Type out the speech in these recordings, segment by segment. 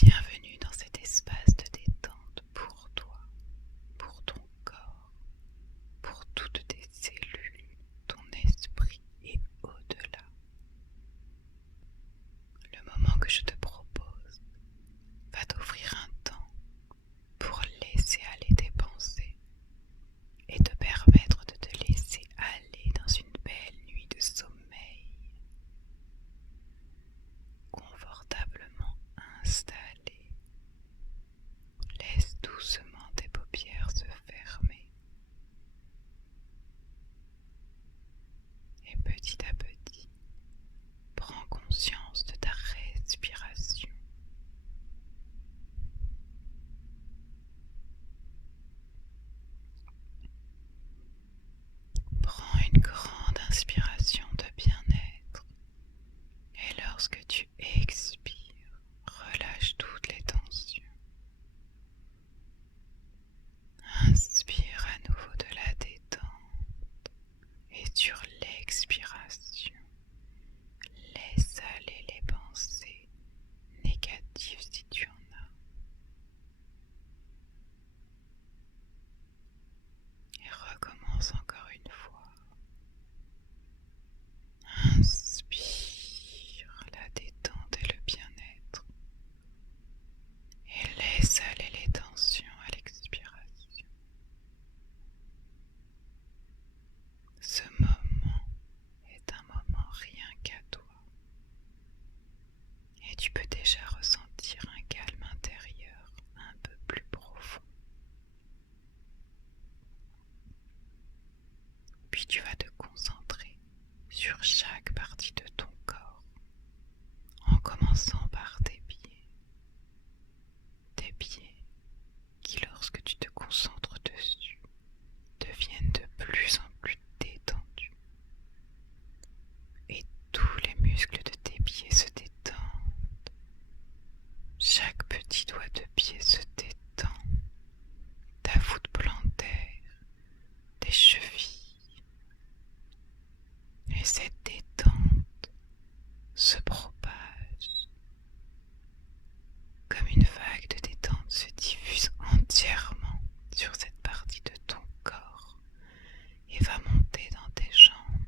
Bienvenue dans cet espace de détente pour toi, pour ton corps, pour toutes tes cellules, ton esprit et au-delà. Le moment que je te propose va t'offrir un temps pour laisser aller tes pensées et te permettre de te laisser aller dans une belle nuit de sommeil, confortablement installé. Laisse doucement tes paupières se fermer et petit à petit, prends conscience de ta respiration. Prends une grande inspiration de bien-être et lorsque tu expires, relâche toutes les tensions. Inspire à nouveau de la détente et sur l'expiration, laisse aller les pensées négatives si tu en as. Et recommence encore une fois. Inspire la détente et le bien-être et laisse aller les tensions à l'expiration. Ce moment est un moment rien qu'à toi et tu peux déjà ressentir un calme intérieur un peu plus profond. Puis tu vas te concentrer sur chaque partie de ton corps en commençant par tes pieds. Tes pieds qui, lorsque tu te concentres dessus, deviennent de plus en plus détendus. Et tous les muscles de tes pieds se détendent. Chaque petit doigt de pied se détend. Ta voûte plantaire, tes chevilles. Et cette détente se propage. Comme une vague de détente se diffuse entièrement sur cette partie de ton corps et va monter dans tes jambes,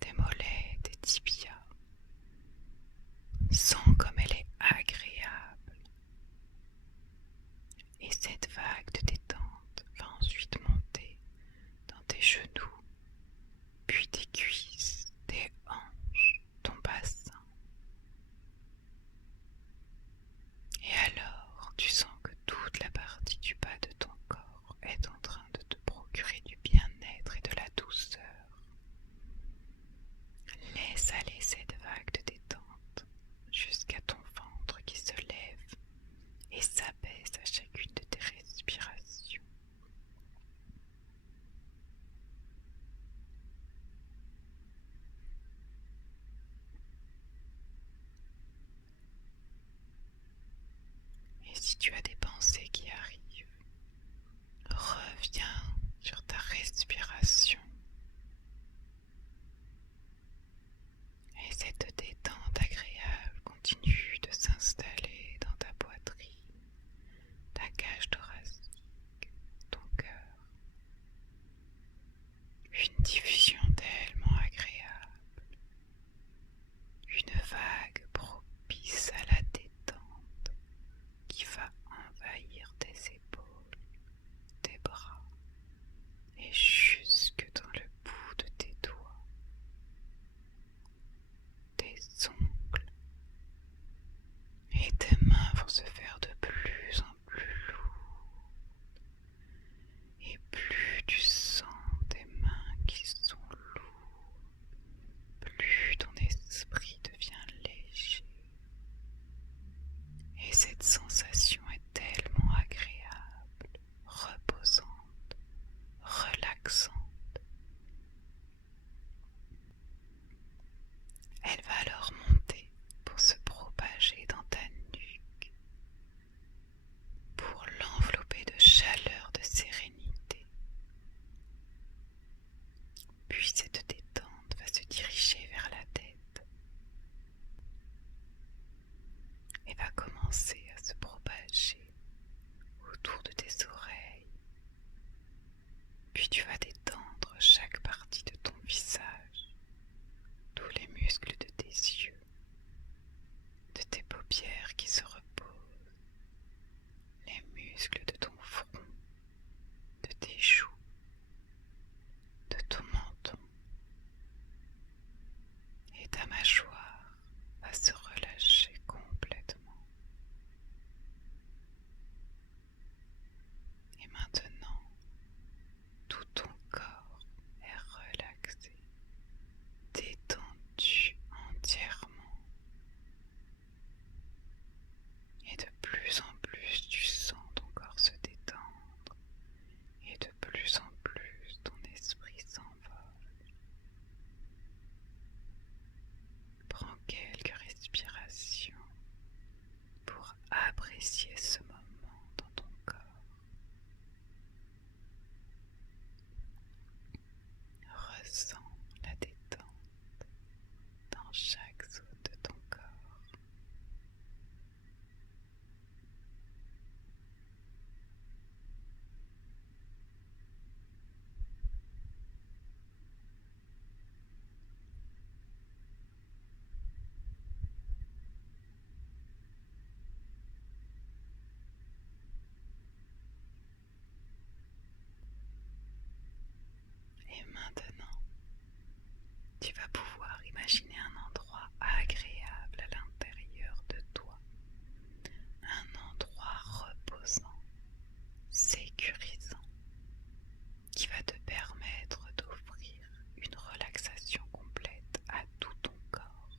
tes mollets, tes tibias. Sens comme elle est agréable. Et cette vague de détente va ensuite monter dans tes genoux, puis tes cuisses, tes hanches, ton bassin. Et alors, tu sens que toute la partie du bas de ton corps est en train de te procurer du bien-être et de la douceur. Laisse aller cette vague de détente jusqu'à ton ventre qui se lève et s'abaisse à chacune de tes respirations. Et si tu as des pensées qui arrivent, reviens sur ta respiration. Et cette détente agréable continue de s'installer dans ta poitrine, ta cage thoracique, ton cœur. Une diffusion tellement agréable, une vague propice à la détente qui va envahir tes épaules, tes bras et jusque dans le bout de tes doigts, tes ongles, et tes mains vont se faire de plus en plus lourdes. Et plus tu sens tes mains qui sont lourdes, plus ton esprit devient léger. Et cette sensation est tellement agréable, reposante, relaxante. Elle va alors monter pour se propager dans ta nuque, pour l'envelopper de chaleur, de sérénité. Et maintenant, tu vas pouvoir imaginer un endroit agréable à l'intérieur de toi, un endroit reposant, sécurisant, qui va te permettre d'offrir une relaxation complète à tout ton corps,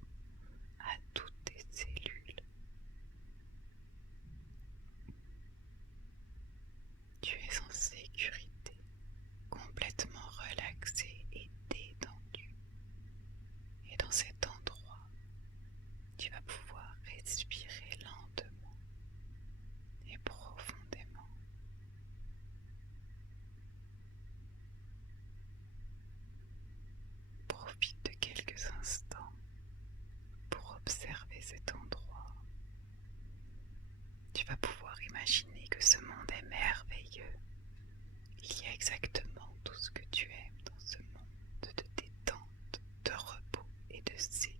à toutes tes cellules. Tu es en sécurité, complètement relaxé et détendu. Et dans cet endroit, tu vas pouvoir respirer lentement et profondément. Profite de quelques instants pour observer cet endroit. Tu vas pouvoir imaginer que ce monde est merveilleux. Il y a exactement tout ce que tu aimes dans ce monde de détente, de repos et de sécurité.